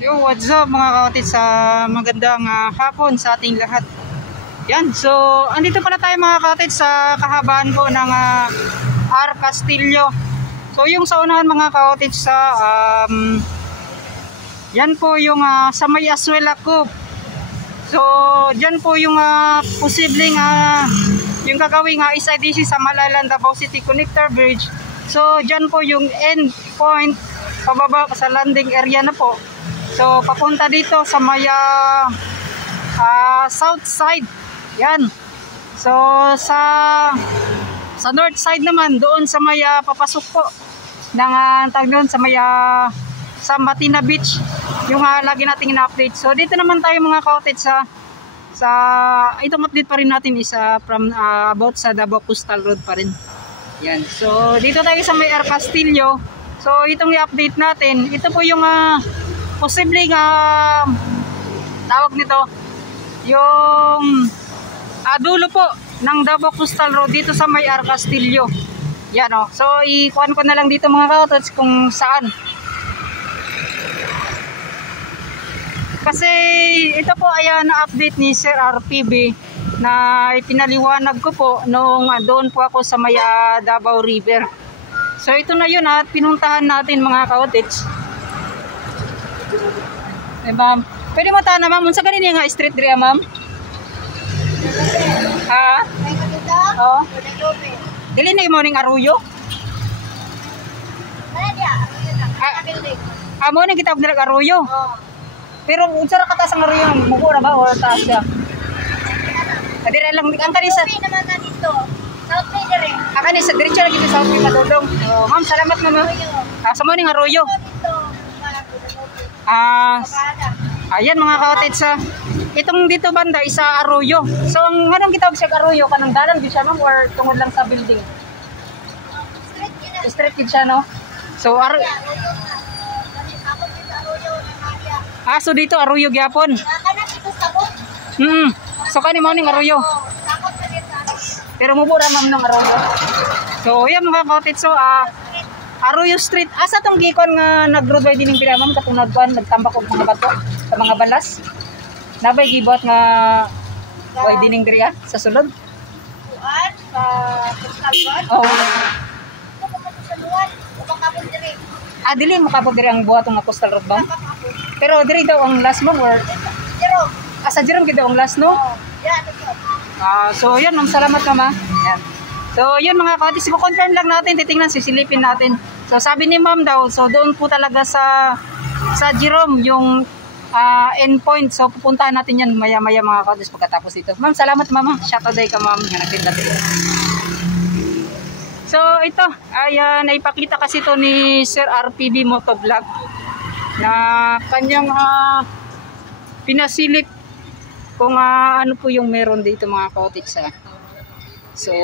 Yo, what's up mga ka-cottage, sa magandang hapon sa ating lahat. Yan, so andito pala tayo mga ka-cottage sa kahabaan po ng R. Castillo. So yung sa unahan mga ka-cottage sa yan po yung sa may Azuela Cove. So dyan po yung posibleng yung gagawing SIDC sa Malalan Davao City Connector Bridge. So dyan po yung end point pababa sa landing area na po. So papunta dito sa may south side. Yan. So sa north side naman doon sa may papasok po ng tag doon sa may sa Matina Beach yung lagi nating ina-update. So dito naman tayo mga ka-cottage sa itong update pa rin natin is from about sa Davao Coastal Road pa rin. Yan. So dito tayo sa may R. Castillo. So itong i-update natin, ito po yung posibleng tawag nito yung dulo po ng Davao Coastal Road dito sa may R. Castillo. Yan o. So ikuan ko na lang dito mga ka-cottage kung saan. Kasi ito po ay na-update ni Sir RPB na ipinaliwanag ko po noong doon po ako sa may Davao River. So ito na yun at pinuntahan natin mga ka-cottage. Eh ma'am, pwede mo tahan na ma'am, unsa ganin nga street diri ma'am? Ha? Oh. Dili na mo ning Arroyo? Mo ning kitab nila Arroyo. Pero unsa ra ka sa Arroyo, mugo ra ba o taas siya? Dire lang ang kani sa naman na dito. South Bay dire. Kani sa diretso lagi sa South Bay madulong. Oh, ma'am, salamat ma'am. Sa mo ning Arroyo. Ayan mga ka-cottage itong dito banda isa Arroyo. So ang anong gitawag siya Arroyo kanang dalan gyud siya ma'am or tungod lang sa building? Street gyud siya no. So so dito Arroyo gyapon. So kani mo ning Arroyo. Pero mubura ma'am ng Arroyo. So yan mga ka-cottage Arroyo Street. Asa tong gikon nga nag-roadway dining pinamam katong nagkuan nagtambak og mga bato sa mga balas. Nabay gibot nga way dining diri sa sulod. Kuan sa Pagkabuan. Oh. Dili mo kabog diri ang buhat nga coastal road ba? Pero diri daw ang last mo or Jerome. Sa Jerome gid daw ang last no? So yan, ma'am, salamat ma'am. Yan. So yun mga ka-cottage, confirm lang natin, titingnan, sisilipin natin. So sabi ni ma'am daw, so doon po talaga sa Jerome yung endpoint. So pupuntahan natin yan maya-maya mga ka-cottage pagkatapos dito. Ma'am, salamat ma'am. Shout out day ka ma'am. So ito ay naipakita kasi to ni Sir RPB Motovlog na kanyang pinasilip kung ano po yung meron dito mga ka-cottage. So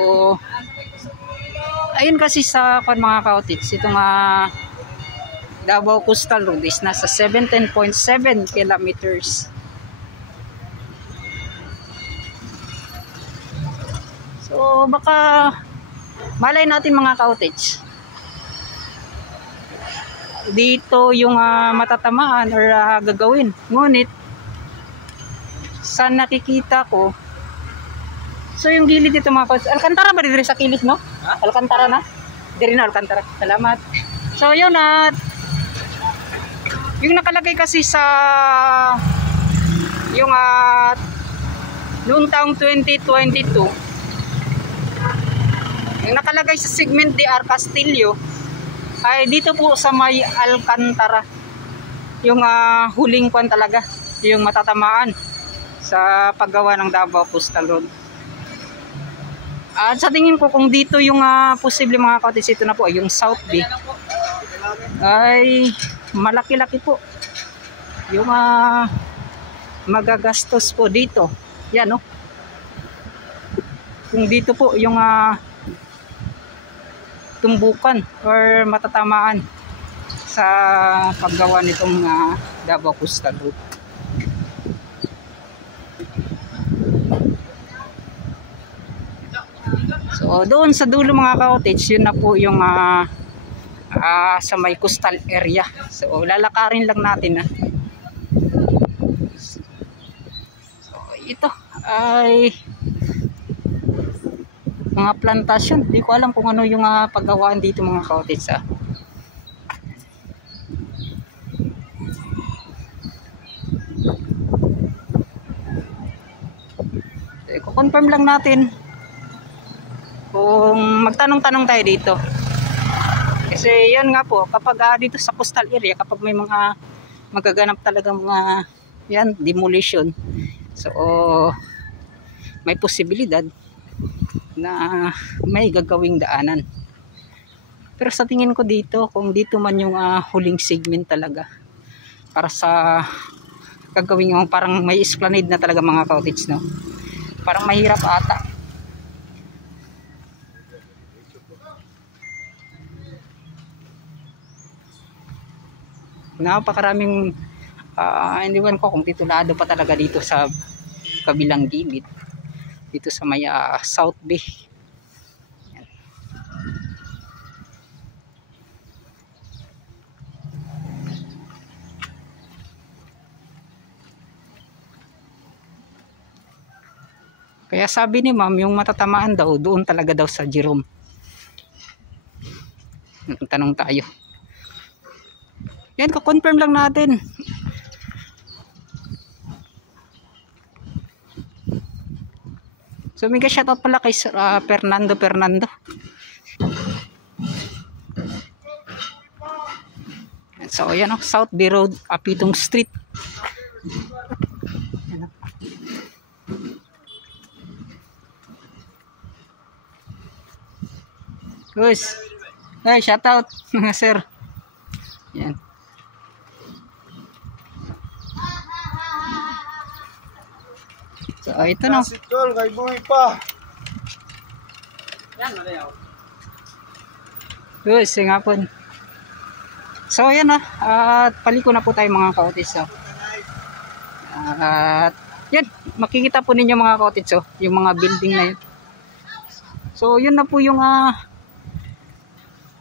ayun kasi sa mga ka-cottage, itong Davao Coastal Road is nasa 17.7 kilometers. So baka malay natin mga ka-cottage dito yung matatamaan or gagawin. Ngunit sa nakikita ko, so yung gilid dito mga ka-cottage, Alcantara ba dito sa kilid no? Alcantara na? Diri na Alcantara. Salamat. So yun yung nakalagay kasi sa yung noong taong 2022 yung nakalagay sa segment de R. Castillo ay dito po sa may Alcantara yung huling kwan talaga yung matatamaan sa paggawa ng Davao Coastal Road. At sa tingin ko kung dito yung posible mga ka-cottage, ito na po yung South Bay ay malaki-laki po yung magagastos po dito. Yan no. Kung dito po yung tumbukan or matatamaan sa paggawa nitong Davao Coastal Road. So doon sa dulo mga ka-cottage, yun na po yung sa may coastal area. So lalakarin lang natin ito ay mga plantasyon. Hindi ko alam kung ano yung paggawaan dito mga ka-cottage. Confirm lang natin kung magtanong-tanong tayo dito. Kasi yan nga po, kapag dito sa coastal area, kapag may mga magaganap talaga mga yan, demolition, so may posibilidad na may gagawing daanan. Pero sa tingin ko dito, kung dito man yung huling segment talaga para sa gagawin yung parang may esplanade na talaga mga cottage, no? Parang mahirap ata. Napakaraming hindi ko kung titulado pa talaga dito sa kabilang gilid. Dito sa may South Bay. Yan. Kaya sabi ni ma'am, yung matatamaan daw, doon talaga daw sa Jerome. Tanong tayo. Yan, ko-confirm lang natin. So, mega shoutout pala kay Fernando. So, ayan South Bay Road, Apitong Street. Guys, ay shoutout sir. Yan. So ito na. Tol, kay buhay pa. Yan malayaw. Guys, ngapon. So yan at paliko na po tayo mga cottage. At yan, makikita po ninyo mga cottage yung mga building na yun. So yun na po yung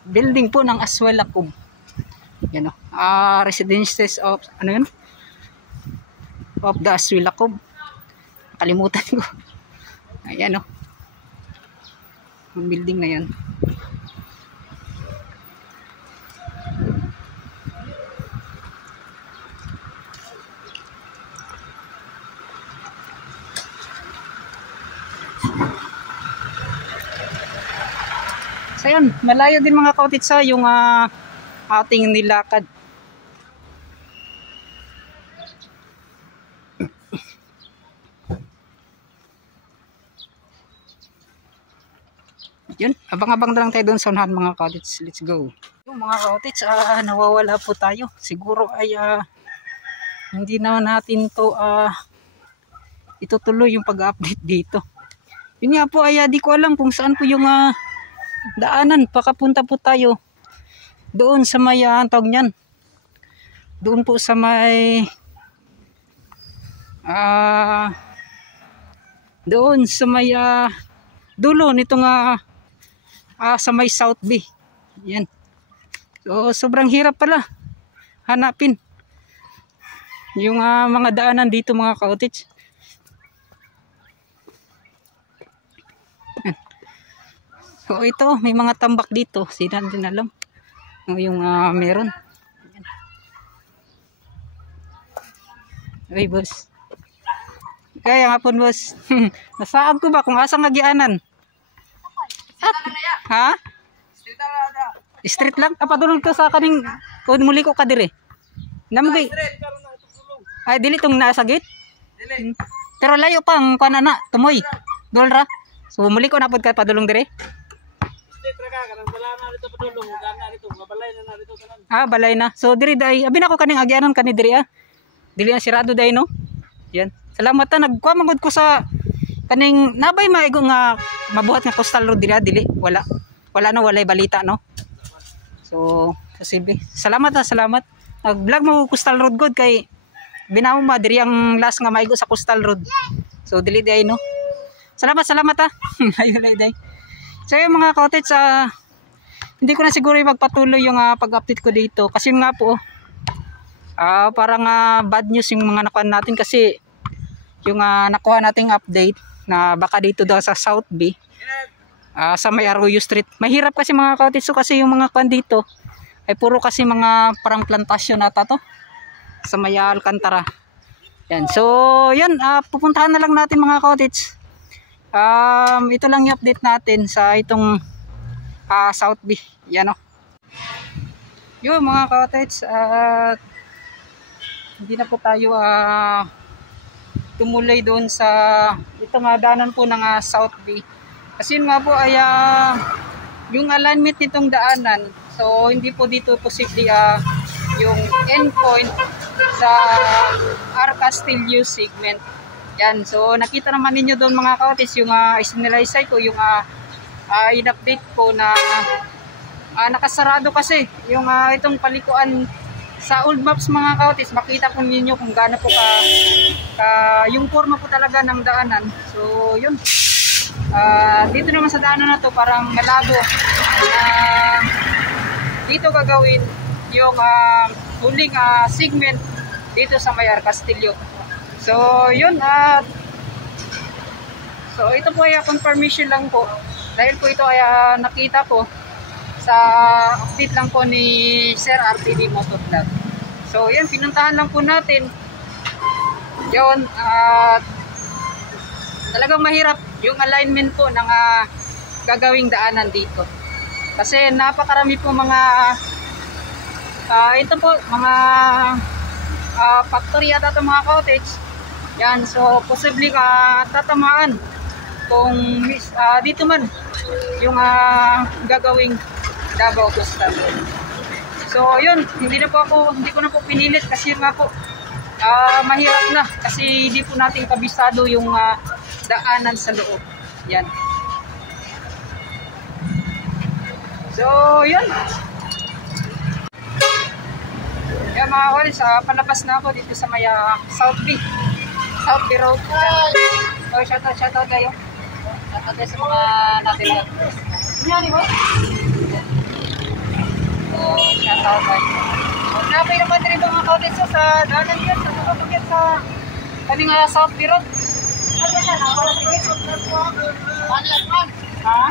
building po ng Aswela Cove. Yan residences of ano yun? Of the Aswela Cove. Kalimutan ko. Ayan yung building na yan. So yun, malayo din mga cottage yung ating nilakad. Yun, abang-abang na lang tayo doon sa unahan mga cottage. Let's go. Yung mga cottage, nawawala po tayo. Siguro ay hindi na natin to itutuloy yung pag-update dito. Yun nga po ay di ko alam kung saan po yung daanan. Pakapunta po tayo doon sa may tawag niyan. Doon po sa may doon sa may dulo nitong sa may South Bay. Yan. So sobrang hirap pala hanapin yung mga daanan dito mga cottage. So ito, may mga tambak dito. Sino din alam yung meron. Ay boss. Kaya nga po boss. Nasaan ko ba kung asang nagyanan? Ha? Street lang? Kapadulong ko sa kaning kung muli ko ka dire. Namugay. Ay dili tong nasa gate? Dili. Pero layo pang kanana tumoy. Dolra. So muli ko napod ka padulong dire. Balay na. So diri day, abi na ko kaning agyanan kani diri Dili na sirado day no. Yan. Salamat nagkuha magud ko sa kaning nabay maigo nga mabuhat nga coastal road dili. Wala na walay balita no. So silbi. Salamat. Nag-vlog mo coastal road god kay binaw ma diri ang last nga maigo sa coastal road. So dili day no. Salamat Ayun day. So yung mga cottage hindi ko na siguro magpatuloy yung pag-update ko dito kasi nga po parang bad news yung mga nakuha natin kasi yung nakuha nating update na baka dito daw sa South B, sa may Arroyo Street. Mahirap kasi mga kaotis, so kasi yung mga kwan dito ay puro kasi mga parang plantasyon ata to sa may Alcantara. Yan. So, yan, pupuntahan na lang natin mga kaotis. Ito lang yung update natin sa itong South B. Yan o. Yun mga kaotis, hindi na po tayo tumuloy doon sa ito nga daanan po ng South B. Kasi yun nga po ay yung alignment nitong daanan, so hindi po dito posible yung endpoint sa R. Castillo segment. Yan, so nakita naman ninyo doon mga kaotis yung isinalaysay ko, yung in-update ko na nakasarado kasi yung itong palikuan sa old maps mga kaotis. Makita po ninyo kung gaano po yung forma po talaga ng daanan. So yun, dito naman sa daanan na to parang malabo. Dito gagawin yung huling segment dito sa may R. Castillo. So yun, so ito po ay confirmation lang po dahil po ito ay nakita po sa update lang po ni Sir RTD Motovlog. So yan, pinuntahan lang po natin yun. Talagang mahirap yung alignment po ng gagawing daanan dito kasi napakarami po mga ito po mga factory at ito mga cottage. Yan, so posible tatamaan kung dito man yung gagawing Davao Coastal. So yun, hindi ko na po pinilit kasi nga po mahirap na kasi hindi po natin kabisado yung daanan sa loob. Yan. So yun. Yan mga kolis, palabas na ako dito sa may South B Road. So shoutout kayo. Shoutout kayo sa mga natin. Yan, di ba? So shoutout kayo. So napay naman rin mga kolis sa daanan yun. Sa kapagyan sa kaming South B Road. Ano ba siya? Ha?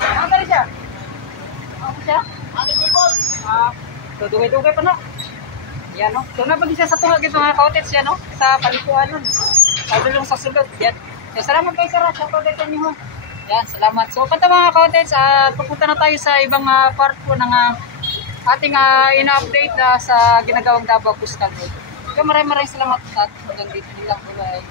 Ano ba siya? Ano siya? So dugay-dugay pa na. Yan no. So napag isa sa tungag ito mga cottage yan no. Sa palikuan nun. Padulong sa sulod. Yan. So salamat kayo sir. Shoutout kayo niyo. Yan, salamat. So kanta mga cottage, pupunta na tayo sa ibang part po ng ating ina-update sa ginagawang Davao Coastal Road. So maraming salamat at hanggang dito lang po. Bye.